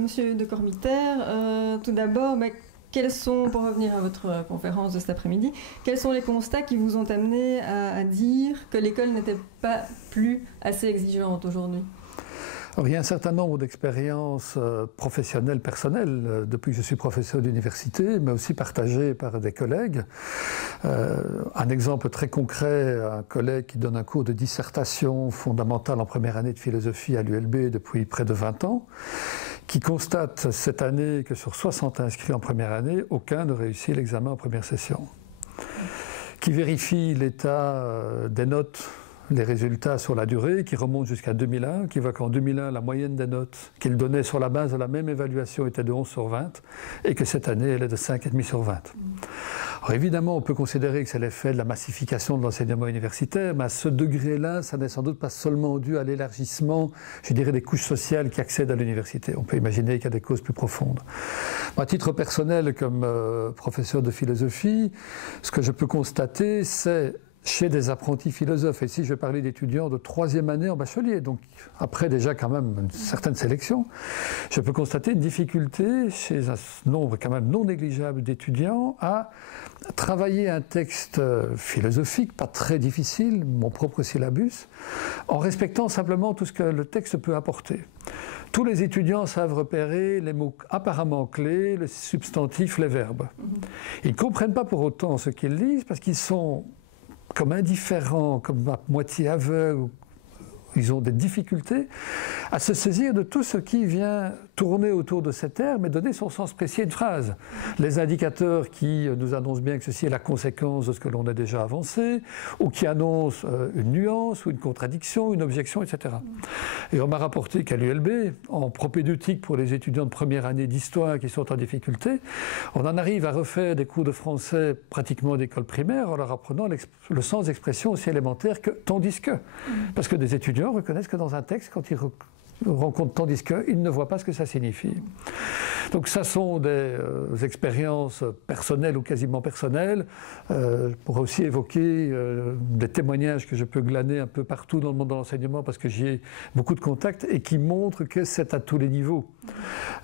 Monsieur de Cormiter, tout d'abord, quels sont, pour revenir à votre conférence de cet après-midi, quels sont les constats qui vous ont amené à dire que l'école n'était pas plus assez exigeante aujourd'hui ? Alors, il y a un certain nombre d'expériences professionnelles, personnelles, depuis que je suis professeur d'université, mais aussi partagées par des collègues. Un exemple très concret, un collègue qui donne un cours de dissertation fondamentale en première année de philosophie à l'ULB depuis près de 20 ans, qui constate cette année que sur 60 inscrits en première année, aucun ne réussit l'examen en première session. Qui vérifie l'état des notes, les résultats sur la durée, qui remontent jusqu'à 2001, qui voit qu'en 2001, la moyenne des notes qu'il donnait sur la base de la même évaluation était de 11 sur 20, et que cette année, elle est de 5,5 sur 20. Alors évidemment, on peut considérer que c'est l'effet de la massification de l'enseignement universitaire, mais à ce degré-là, ça n'est sans doute pas seulement dû à l'élargissement, je dirais, des couches sociales qui accèdent à l'université. On peut imaginer qu'il y a des causes plus profondes. À titre personnel, comme professeur de philosophie, ce que je peux constater, c'est chez des apprentis philosophes, et ici je vais parler d'étudiants de 3e année en bachelier, donc après déjà quand même une certaine sélection, je peux constater une difficulté chez un nombre quand même non négligeable d'étudiants à travailler un texte philosophique, pas très difficile, mon propre syllabus, en respectant simplement tout ce que le texte peut apporter. Tous les étudiants savent repérer les mots apparemment clés, les substantifs, les verbes. Ils ne comprennent pas pour autant ce qu'ils lisent parce qu'ils sont comme indifférents, comme à moitié aveugles, ils ont des difficultés à se saisir de tout ce qui vient tourner autour de ces termes et donner son sens précis à une phrase. Les indicateurs qui nous annoncent bien que ceci est la conséquence de ce que l'on a déjà avancé, ou qui annoncent une nuance, ou une contradiction, une objection, etc. Et on m'a rapporté qu'à l'ULB, en propédeutique pour les étudiants de première année d'histoire qui sont en difficulté, on en arrive à refaire des cours de français pratiquement d'école primaire en leur apprenant le sens d'expression aussi élémentaire que tandis que. Parce que des étudiants reconnaissent que dans un texte, quand ils rencontrent tandis que, ils ne voient pas ce que ça signifie. Donc ça sont des expériences personnelles ou quasiment personnelles. Je pourrais aussi évoquer des témoignages que je peux glaner un peu partout dans le monde de l'enseignement parce que j'y ai beaucoup de contacts et qui montrent que c'est à tous les niveaux.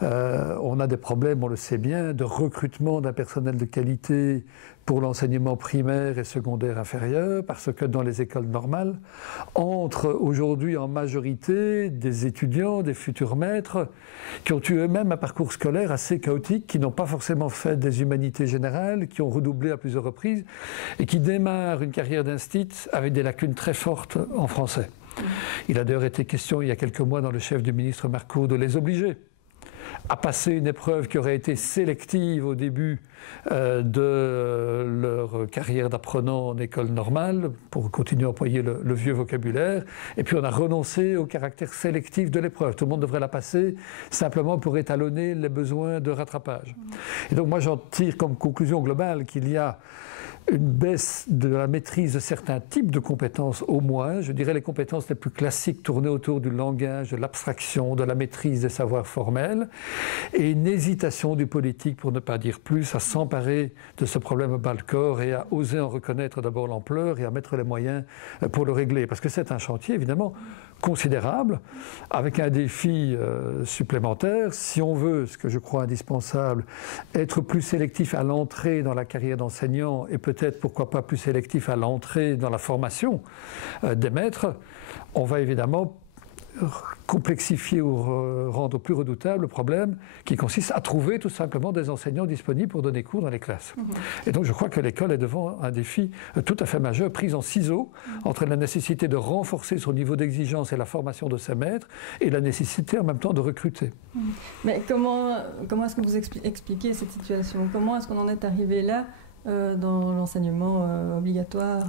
On a des problèmes, on le sait bien, de recrutement d'un personnel de qualité pour l'enseignement primaire et secondaire inférieur, parce que dans les écoles normales, entrent aujourd'hui en majorité des étudiants, des futurs maîtres, qui ont eu eux-mêmes un parcours scolaire assez chaotique, qui n'ont pas forcément fait des humanités générales, qui ont redoublé à plusieurs reprises, et qui démarrent une carrière d'instit avec des lacunes très fortes en français. Il a d'ailleurs été question il y a quelques mois dans le chef du ministre Marco de les obliger à passer une épreuve qui aurait été sélective au début de leur carrière d'apprenant en école normale, pour continuer à employer le vieux vocabulaire, et puis on a renoncé au caractère sélectif de l'épreuve. Tout le monde devrait la passer simplement pour étalonner les besoins de rattrapage. Et donc moi j'en tire comme conclusion globale qu'il y a une baisse de la maîtrise de certains types de compétences au moins, je dirais les compétences les plus classiques tournées autour du langage, de l'abstraction, de la maîtrise des savoirs formels, et une hésitation du politique, pour ne pas dire plus, à s'emparer de ce problème à bas-le-corps et à oser en reconnaître d'abord l'ampleur et à mettre les moyens pour le régler. Parce que c'est un chantier évidemment considérable, avec un défi supplémentaire. Si on veut, ce que je crois indispensable, être plus sélectif à l'entrée dans la carrière d'enseignant et peut-être, pourquoi pas, plus sélectif à l'entrée dans la formation des maîtres, on va évidemment complexifier ou rendre plus redoutable le problème qui consiste à trouver tout simplement des enseignants disponibles pour donner cours dans les classes. Et donc je crois que l'école est devant un défi tout à fait majeur, pris en ciseaux, entre la nécessité de renforcer son niveau d'exigence et la formation de ses maîtres, et la nécessité en même temps de recruter. Mais comment est-ce que vous expliquez cette situation? Comment est-ce qu'on en est arrivé là dans l'enseignement obligatoire?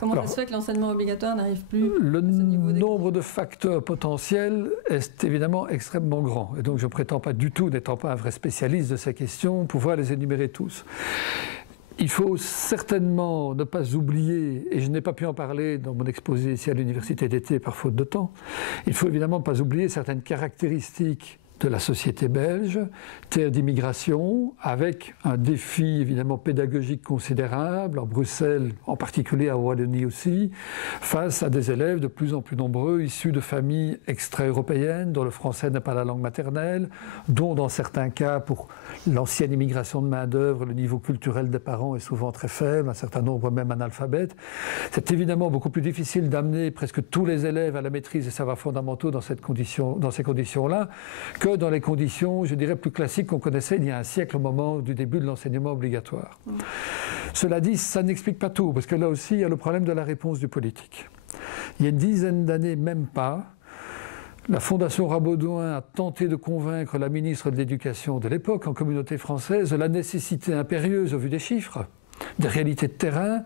Comment ça se fait que l'enseignement obligatoire n'arrive plus Le à ce niveau nombre de facteurs potentiels est évidemment extrêmement grand. Et donc je ne prétends pas du tout, n'étant pas un vrai spécialiste de ces questions, pouvoir les énumérer tous. Il faut certainement ne pas oublier, et je n'ai pas pu en parler dans mon exposé ici à l'université d'été par faute de temps, il faut évidemment ne pas oublier certaines caractéristiques de la société belge, terre d'immigration, avec un défi évidemment pédagogique considérable, en Bruxelles, en particulier à Wallonie aussi, face à des élèves de plus en plus nombreux, issus de familles extra-européennes, dont le français n'est pas la langue maternelle, dont dans certains cas, pour l'ancienne immigration de main-d'œuvre, le niveau culturel des parents est souvent très faible, un certain nombre même analphabètes. C'est évidemment beaucoup plus difficile d'amener presque tous les élèves à la maîtrise des savoirs fondamentaux dans ces conditions-là, que dans les conditions, je dirais, plus classiques qu'on connaissait il y a un siècle au moment du début de l'enseignement obligatoire. Cela dit, ça n'explique pas tout, parce que là aussi, il y a le problème de la réponse du politique. Il y a une dizaine d'années, même pas, la Fondation Rabaudouin a tenté de convaincre la ministre de l'Éducation de l'époque, en communauté française, de la nécessité impérieuse, au vu des chiffres, des réalités de terrain,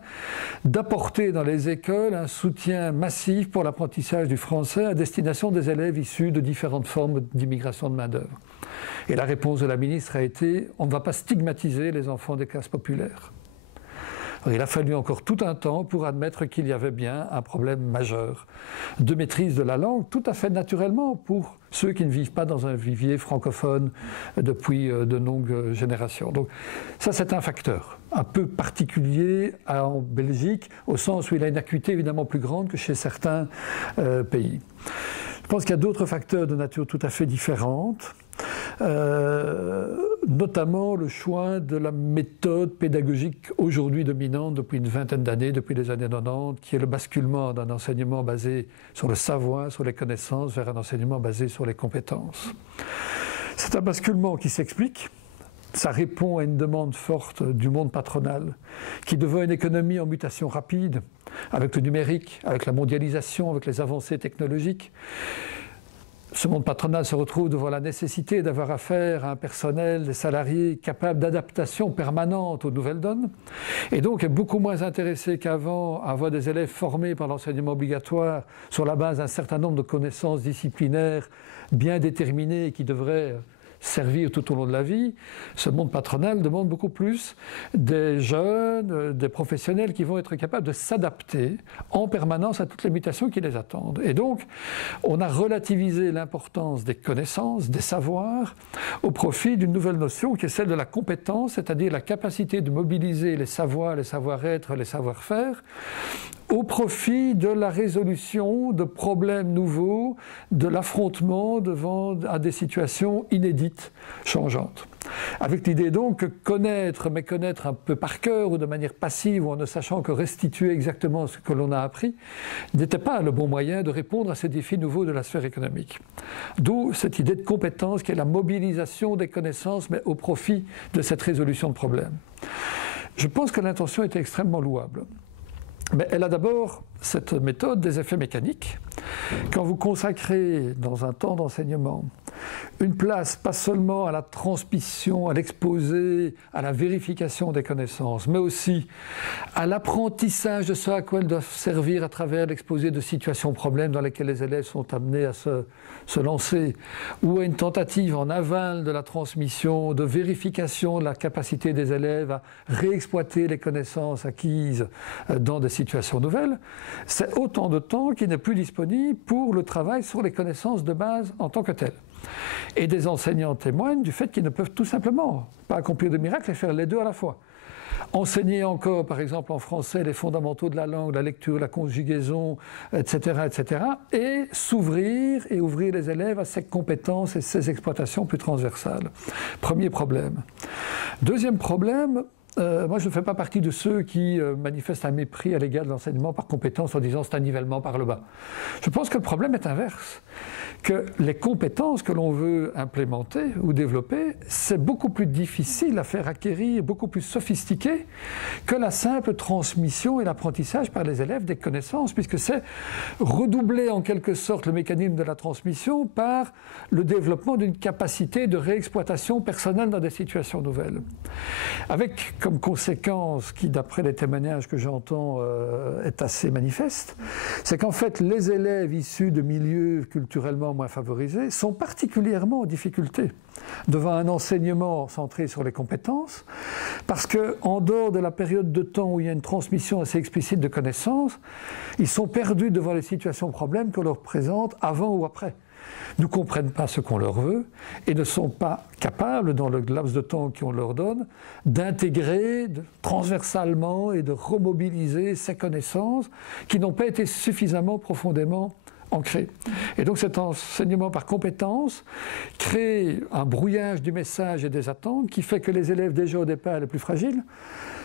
d'apporter dans les écoles un soutien massif pour l'apprentissage du français à destination des élèves issus de différentes formes d'immigration de main-d'œuvre. Et la réponse de la ministre a été « on ne va pas stigmatiser les enfants des classes populaires ». Il a fallu encore tout un temps pour admettre qu'il y avait bien un problème majeur de maîtrise de la langue, tout à fait naturellement pour ceux qui ne vivent pas dans un vivier francophone depuis de longues générations. Donc ça, c'est un facteur un peu particulier en Belgique, au sens où il a une acuité évidemment plus grande que chez certains pays. Je pense qu'il y a d'autres facteurs de nature tout à fait différente. Notamment le choix de la méthode pédagogique aujourd'hui dominante depuis une vingtaine d'années, depuis les années 90, qui est le basculement d'un enseignement basé sur le savoir, sur les connaissances, vers un enseignement basé sur les compétences. C'est un basculement qui s'explique. Ça répond à une demande forte du monde patronal, qui devant une économie en mutation rapide, avec le numérique, avec la mondialisation, avec les avancées technologiques, ce monde patronal se retrouve devant la nécessité d'avoir affaire à un personnel, des salariés capables d'adaptation permanente aux nouvelles donnes, et donc est beaucoup moins intéressé qu'avant à avoir des élèves formés par l'enseignement obligatoire sur la base d'un certain nombre de connaissances disciplinaires bien déterminées qui devraient servir tout au long de la vie. Ce monde patronal demande beaucoup plus des jeunes, des professionnels qui vont être capables de s'adapter en permanence à toutes les mutations qui les attendent. Et donc, on a relativisé l'importance des connaissances, des savoirs, au profit d'une nouvelle notion qui est celle de la compétence, c'est-à-dire la capacité de mobiliser les savoirs, les savoir-être, les savoir-faire, au profit de la résolution de problèmes nouveaux, de l'affrontement à des situations inédites, changeantes. Avec l'idée donc que connaître, mais connaître un peu par cœur ou de manière passive ou en ne sachant que restituer exactement ce que l'on a appris, n'était pas le bon moyen de répondre à ces défis nouveaux de la sphère économique. D'où cette idée de compétence qui est la mobilisation des connaissances, mais au profit de cette résolution de problèmes. Je pense que l'intention était extrêmement louable. Mais elle a d'abord, cette méthode, des effets mécaniques. Quand vous consacrez dans un temps d'enseignement une place pas seulement à la transmission, à l'exposé, à la vérification des connaissances, mais aussi à l'apprentissage de ce à quoi elles doivent servir à travers l'exposé de situations problèmes dans lesquelles les élèves sont amenés à se lancer, ou à une tentative en aval de la transmission, de vérification de la capacité des élèves à réexploiter les connaissances acquises dans des situations nouvelles, c'est autant de temps qui n'est plus disponible pour le travail sur les connaissances de base en tant que telles. Et des enseignants témoignent du fait qu'ils ne peuvent tout simplement pas accomplir de miracle et faire les deux à la fois. Enseigner encore, par exemple en français, les fondamentaux de la langue, la lecture, la conjugaison, etc., et s'ouvrir et ouvrir les élèves à ces compétences et ces exploitations plus transversales. Premier problème. Deuxième problème, moi je ne fais pas partie de ceux qui manifestent un mépris à l'égard de l'enseignement par compétence en disant c'est un nivellement par le bas. Je pense que le problème est inverse, que les compétences que l'on veut implémenter ou développer, c'est beaucoup plus difficile à faire acquérir, beaucoup plus sophistiqué que la simple transmission et l'apprentissage par les élèves des connaissances, puisque c'est redoubler en quelque sorte le mécanisme de la transmission par le développement d'une capacité de réexploitation personnelle dans des situations nouvelles. Avec comme conséquence, qui d'après les témoignages que j'entends est assez manifeste, c'est qu'en fait les élèves issus de milieux culturellement moins favorisés sont particulièrement en difficulté devant un enseignement centré sur les compétences, parce qu'en dehors de la période de temps où il y a une transmission assez explicite de connaissances, ils sont perdus devant les situations problèmes qu'on leur présente avant ou après. ne comprennent pas ce qu'on leur veut et ne sont pas capables, dans le laps de temps qu'on leur donne, d'intégrer transversalement et de remobiliser ces connaissances qui n'ont pas été suffisamment profondément ancrées. Et donc cet enseignement par compétence crée un brouillage du message et des attentes qui fait que les élèves déjà au départ les plus fragiles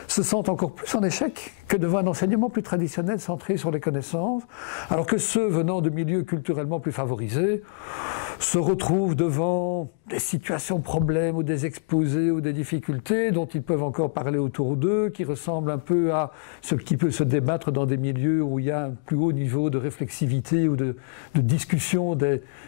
se sentent encore plus en échec que devant un enseignement plus traditionnel centré sur les connaissances, alors que ceux venant de milieux culturellement plus favorisés se retrouvent devant des situations problèmes ou des exposés ou des difficultés dont ils peuvent encore parler autour d'eux, qui ressemblent un peu à ce qui peut se débattre dans des milieux où il y a un plus haut niveau de réflexivité ou de discussion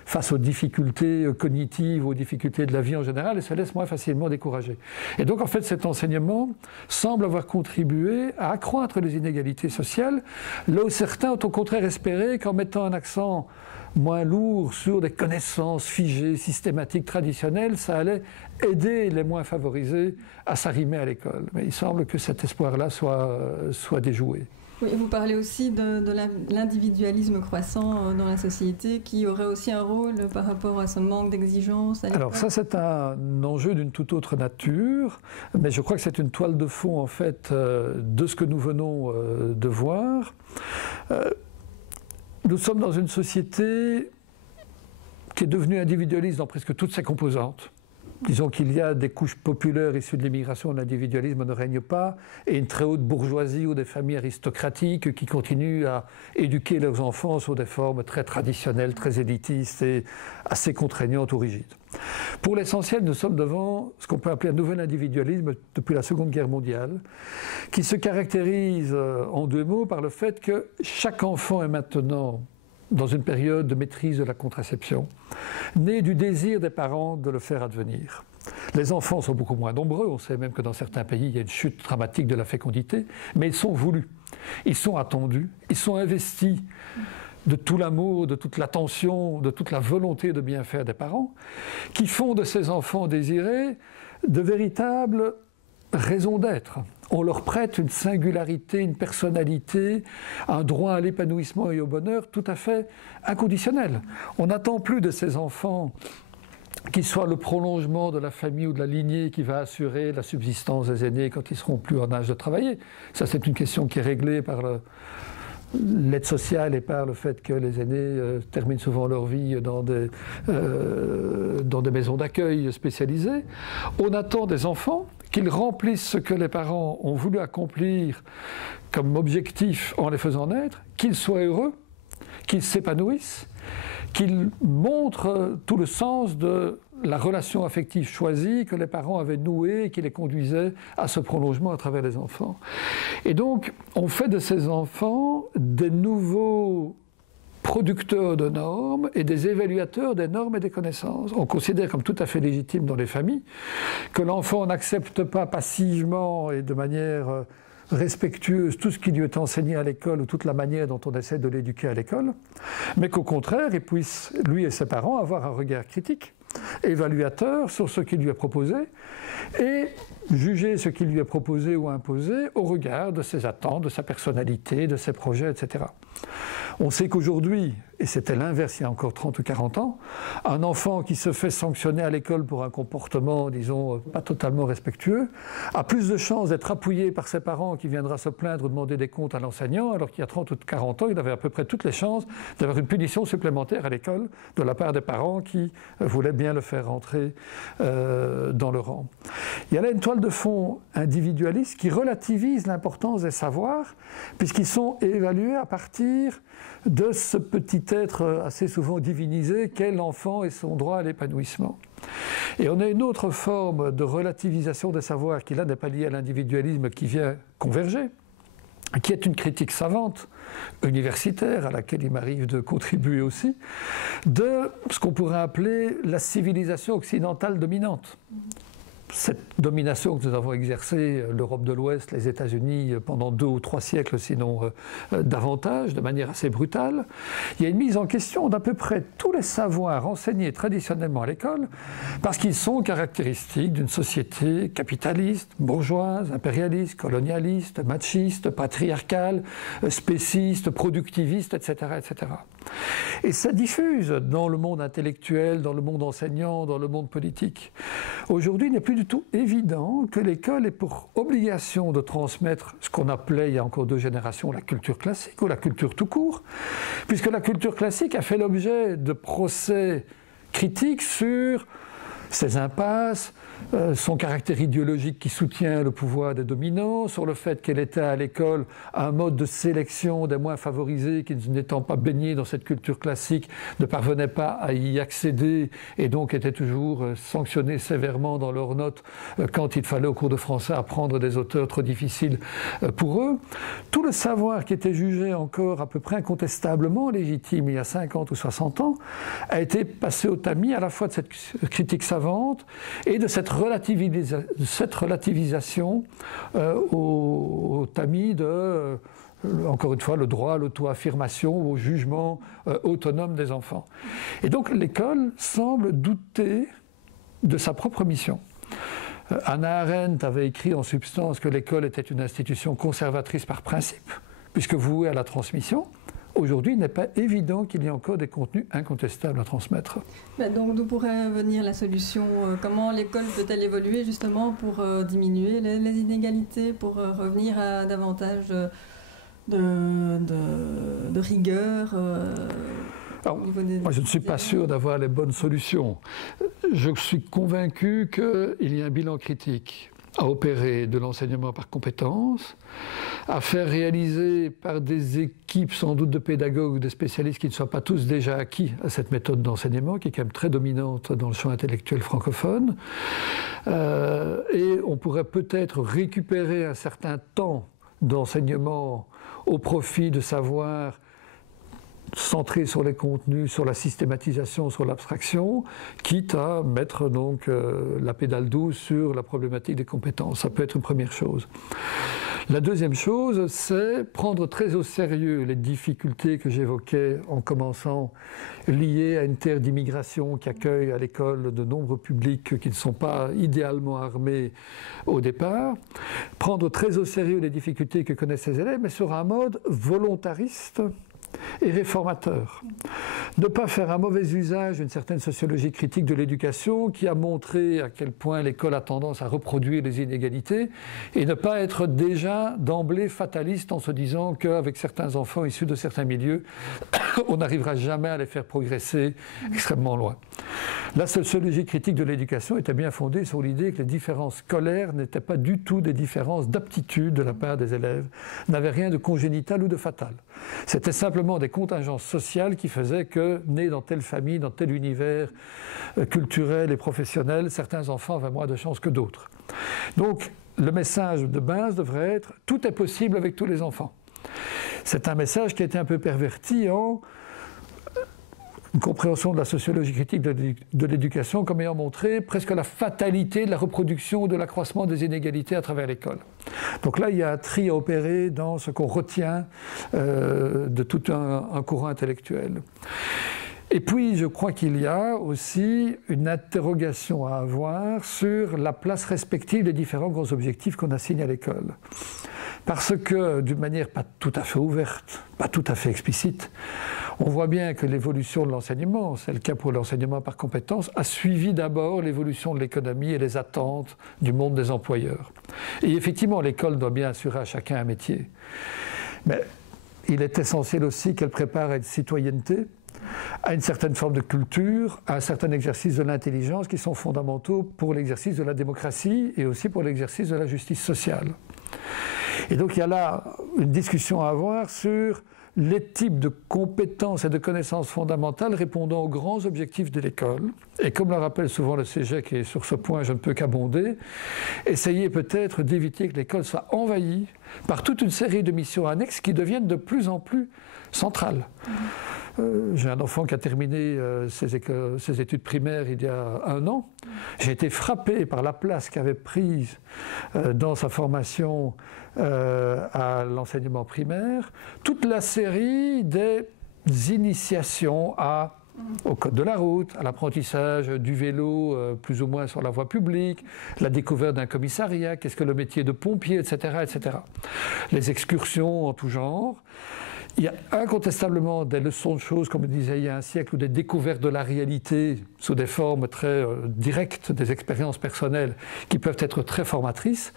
face aux difficultés cognitives, aux difficultés de la vie en général, et se laisse moins facilement décourager. Et donc en fait cet enseignement semble avoir contribué à accroître les inégalités sociales, là où certains ont au contraire espéré qu'en mettant un accent moins lourd sur des connaissances figées, systématiques, traditionnelles, ça allait aider les moins favorisés à s'arrimer à l'école. Mais il semble que cet espoir-là soit déjoué. Oui, vous parlez aussi de l'individualisme croissant dans la société qui aurait aussi un rôle par rapport à ce manque d'exigence. Alors ça c'est un enjeu d'une toute autre nature, mais je crois que c'est une toile de fond en fait de ce que nous venons de voir. Nous sommes dans une société qui est devenue individualiste dans presque toutes ses composantes. Disons qu'il y a des couches populaires issues de l'immigration où l'individualisme ne règne pas, et une très haute bourgeoisie ou des familles aristocratiques qui continuent à éduquer leurs enfants sous des formes très traditionnelles, très élitistes et assez contraignantes ou rigides. Pour l'essentiel, nous sommes devant ce qu'on peut appeler un nouvel individualisme depuis la Seconde Guerre mondiale, qui se caractérise en deux mots par le fait que chaque enfant est maintenant dans une période de maîtrise de la contraception, né du désir des parents de le faire advenir. Les enfants sont beaucoup moins nombreux, on sait même que dans certains pays il y a une chute dramatique de la fécondité, mais ils sont voulus, ils sont attendus, ils sont investis de tout l'amour, de toute l'attention, de toute la volonté de bien faire des parents, qui font de ces enfants désirés de véritables raisons d'être. On leur prête une singularité, une personnalité, un droit à l'épanouissement et au bonheur tout à fait inconditionnel. On n'attend plus de ces enfants qu'ils soient le prolongement de la famille ou de la lignée qui va assurer la subsistance des aînés quand ils seront plus en âge de travailler. Ça, c'est une question qui est réglée par l'aide sociale et par le fait que les aînés terminent souvent leur vie dans des maisons d'accueil spécialisées. On attend des enfants qu'ils remplissent ce que les parents ont voulu accomplir comme objectif en les faisant naître, qu'ils soient heureux, qu'ils s'épanouissent, qu'ils montrent tout le sens de la relation affective choisie que les parents avaient nouée et qui les conduisait à ce prolongement à travers les enfants. Et donc, on fait de ces enfants des nouveaux producteurs de normes et des évaluateurs des normes et des connaissances. On considère comme tout à fait légitime dans les familles que l'enfant n'accepte pas passivement et de manière respectueuse tout ce qui lui est enseigné à l'école ou toute la manière dont on essaie de l'éduquer à l'école, mais qu'au contraire, il puisse, lui et ses parents, avoir un regard critique, évaluateur sur ce qui lui est proposé et juger ce qui lui est proposé ou imposé au regard de ses attentes, de sa personnalité, de ses projets, etc. On sait qu'aujourd'hui, et c'était l'inverse il y a encore 30 ou 40 ans, un enfant qui se fait sanctionner à l'école pour un comportement, disons, pas totalement respectueux, a plus de chances d'être appuyé par ses parents qui viendra se plaindre ou demander des comptes à l'enseignant, alors qu'il y a 30 ou 40 ans, il avait à peu près toutes les chances d'avoir une punition supplémentaire à l'école de la part des parents qui voulaient bien le faire rentrer dans le rang. Il y a là une toile de fond individualiste qui relativise l'importance des savoirs, puisqu'ils sont évalués à partir de ce petit être assez souvent divinisé qu'est l'enfant et son droit à l'épanouissement. Et on a une autre forme de relativisation des savoirs qui là n'est pas liée à l'individualisme qui vient converger, qui est une critique savante, universitaire, à laquelle il m'arrive de contribuer aussi, de ce qu'on pourrait appeler la civilisation occidentale dominante. cette domination que nous avons exercée, l'Europe de l'Ouest, les États-Unis, pendant 2 ou 3 siècles, sinon davantage, de manière assez brutale, il y a une mise en question d'à peu près tous les savoirs enseignés traditionnellement à l'école, parce qu'ils sont caractéristiques d'une société capitaliste, bourgeoise, impérialiste, colonialiste, machiste, patriarcale, spéciste, productiviste, etc., etc. Et ça diffuse dans le monde intellectuel, dans le monde enseignant, dans le monde politique. Aujourd'hui, il n'est plus du tout évident que l'école ait pour obligation de transmettre ce qu'on appelait il y a encore 2 générations la culture classique ou la culture tout court, puisque la culture classique a fait l'objet de procès critiques sur ses impasses, son caractère idéologique qui soutient le pouvoir des dominants, sur le fait qu'elle était à l'école un mode de sélection des moins favorisés qui, n'étant pas baignés dans cette culture classique, ne parvenaient pas à y accéder et donc étaient toujours sanctionnés sévèrement dans leurs notes quand il fallait au cours de français apprendre des auteurs trop difficiles pour eux. Tout le savoir qui était jugé encore à peu près incontestablement légitime il y a 50 ou 60 ans a été passé au tamis à la fois de cette critique savante et de cette relativisation au tamis de, encore une fois, le droit à l'auto-affirmation, au jugement autonome des enfants. Et donc l'école semble douter de sa propre mission. Hannah Arendt avait écrit en substance que l'école était une institution conservatrice par principe, puisque vouée à la transmission. Aujourd'hui, il n'est pas évident qu'il y ait encore des contenus incontestables à transmettre. Donc d'où pourrait venir la solution? Comment l'école peut-elle évoluer justement pour diminuer les inégalités, pour revenir à davantage de rigueur Alors, moi, je ne suis pas sûr d'avoir les bonnes solutions. Je suis convaincu qu'il y a un bilan critique à opérer de l'enseignement par compétences, à faire réaliser par des équipes sans doute de pédagogues ou de spécialistes qui ne soient pas tous déjà acquis à cette méthode d'enseignement qui est quand même très dominante dans le champ intellectuel francophone. Et on pourrait peut-être récupérer un certain temps d'enseignement au profit de savoirs centré sur les contenus, sur la systématisation, sur l'abstraction, quitte à mettre donc la pédale douce sur la problématique des compétences. Ça peut être une première chose. La deuxième chose, c'est prendre très au sérieux les difficultés que j'évoquais en commençant, liées à une terre d'immigration qui accueille à l'école de nombreux publics qui ne sont pas idéalement armés au départ. Prendre très au sérieux les difficultés que connaissent ces élèves, mais sur un mode volontariste et réformateur. Ne pas faire un mauvais usage d'une certaine sociologie critique de l'éducation qui a montré à quel point l'école a tendance à reproduire les inégalités et ne pas être déjà d'emblée fataliste en se disant qu'avec certains enfants issus de certains milieux, on n'arrivera jamais à les faire progresser extrêmement loin. La sociologie critique de l'éducation était bien fondée sur l'idée que les différences scolaires n'étaient pas du tout des différences d'aptitude de la part des élèves, n'avaient rien de congénital ou de fatal. C'était simplement des contingences sociales qui faisaient que, nés dans telle famille, dans tel univers culturel et professionnel, certains enfants avaient moins de chance que d'autres. Donc, le message de base devrait être « tout est possible avec tous les enfants ». C'est un message qui a été un peu perverti en une compréhension de la sociologie critique de l'éducation comme ayant montré presque la fatalité de la reproduction ou de l'accroissement des inégalités à travers l'école. Donc là, il y a un tri à opérer dans ce qu'on retient de tout un courant intellectuel. Et puis, je crois qu'il y a aussi une interrogation à avoir sur la place respective des différents grands objectifs qu'on assigne à l'école. Parce que, d'une manière pas tout à fait ouverte, pas tout à fait explicite, on voit bien que l'évolution de l'enseignement, c'est le cas pour l'enseignement par compétences, a suivi d'abord l'évolution de l'économie et les attentes du monde des employeurs. Et effectivement, l'école doit bien assurer à chacun un métier. Mais il est essentiel aussi qu'elle prépare à une citoyenneté, à une certaine forme de culture, à un certain exercice de l'intelligence qui sont fondamentaux pour l'exercice de la démocratie et aussi pour l'exercice de la justice sociale. Et donc il y a là une discussion à avoir sur les types de compétences et de connaissances fondamentales répondant aux grands objectifs de l'école. Et comme le rappelle souvent le CEGEC, et sur ce point je ne peux qu'abonder, essayer peut-être d'éviter que l'école soit envahie par toute une série de missions annexes qui deviennent de plus en plus centrales. J'ai un enfant qui a terminé ses études primaires il y a 1 an. J'ai été frappé par la place qu'avait prise dans sa formation à l'enseignement primaire toute la série des initiations au code de la route, à l'apprentissage du vélo plus ou moins sur la voie publique, la découverte d'un commissariat, qu'est-ce que le métier de pompier, etc., etc. Les excursions en tout genre. Il y a incontestablement des leçons de choses, comme je disais il y a un siècle, ou des découvertes de la réalité sous des formes très directes, des expériences personnelles qui peuvent être très formatrices.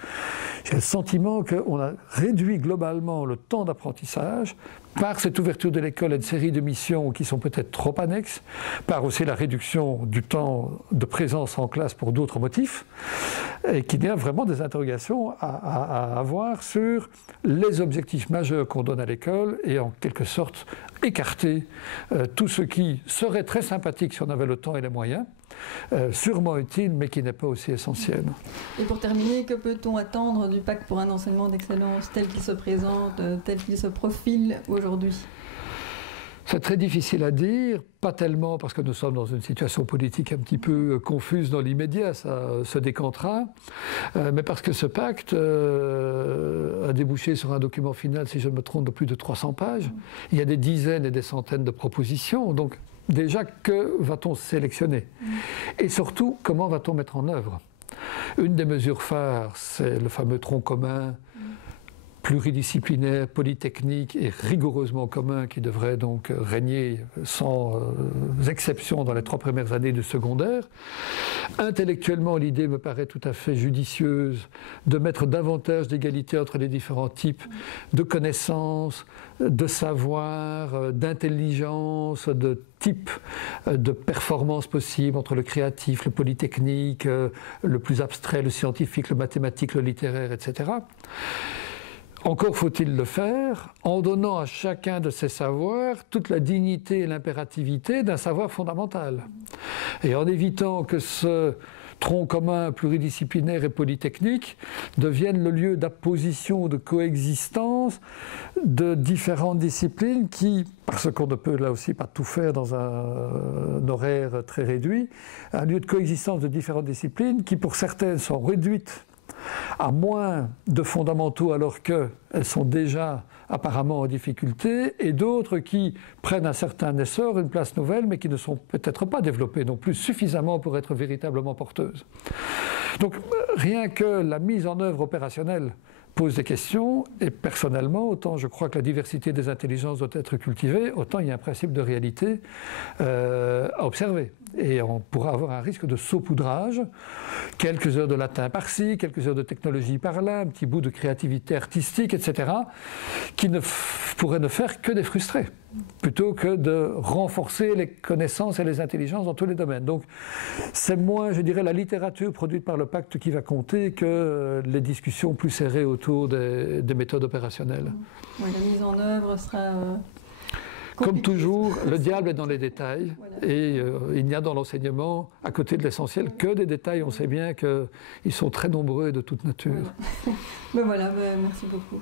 J'ai le sentiment qu'on a réduit globalement le temps d'apprentissage par cette ouverture de l'école à une série de missions qui sont peut-être trop annexes, par aussi la réduction du temps de présence en classe pour d'autres motifs, et qu'il y a vraiment des interrogations à avoir sur les objectifs majeurs qu'on donne à l'école et en quelque sorte écarter tout ce qui serait très sympathique si on avait le temps et les moyens, sûrement utile mais qui n'est pas aussi essentiel. Et pour terminer, que peut-on attendre du pacte pour un enseignement d'excellence tel qu'il se présente, tel qu'il se profile aujourd'hui ? C'est très difficile à dire, pas tellement parce que nous sommes dans une situation politique un petit peu confuse dans l'immédiat, ça se décantera, mais parce que ce pacte a débouché sur un document final, si je ne me trompe, de plus de 300 pages. Il y a des dizaines et des centaines de propositions, donc déjà, que va-t-on sélectionner? Et surtout, comment va-t-on mettre en œuvre? Une des mesures phares, c'est le fameux tronc commun pluridisciplinaire, polytechnique et rigoureusement commun qui devrait donc régner sans exception dans les 3 premières années du secondaire. Intellectuellement, l'idée me paraît tout à fait judicieuse de mettre davantage d'égalité entre les différents types de connaissances, de savoir, d'intelligence, de type de performance possible entre le créatif, le polytechnique, le plus abstrait, le scientifique, le mathématique, le littéraire, etc. Encore faut-il le faire en donnant à chacun de ces savoirs toute la dignité et l'impérativité d'un savoir fondamental. Et en évitant que ce tronc commun pluridisciplinaire et polytechnique devienne le lieu d'apposition, de coexistence de différentes disciplines qui, parce qu'on ne peut là aussi pas tout faire dans un horaire très réduit, un lieu de coexistence de différentes disciplines qui pour certaines sont réduites à moins de fondamentaux alors qu'elles sont déjà apparemment en difficulté, et d'autres qui prennent un certain essor, une place nouvelle, mais qui ne sont peut-être pas développées non plus suffisamment pour être véritablement porteuses. Donc rien que la mise en œuvre opérationnelle pose des questions, et personnellement, autant je crois que la diversité des intelligences doit être cultivée, autant il y a un principe de réalité à observer. Et on pourra avoir un risque de saupoudrage, quelques heures de latin par-ci, quelques heures de technologie par-là, un petit bout de créativité artistique, etc., qui ne pourrait ne faire que des frustrés, plutôt que de renforcer les connaissances et les intelligences dans tous les domaines. Donc c'est moins, je dirais, la littérature produite par le pacte qui va compter que les discussions plus serrées autour des méthodes opérationnelles. Oui, la mise en œuvre sera... Comme toujours, le diable est dans les détails, voilà. Et il n'y a dans l'enseignement, à côté de l'essentiel, que des détails. On sait bien qu'ils sont très nombreux et de toute nature. Voilà, merci beaucoup.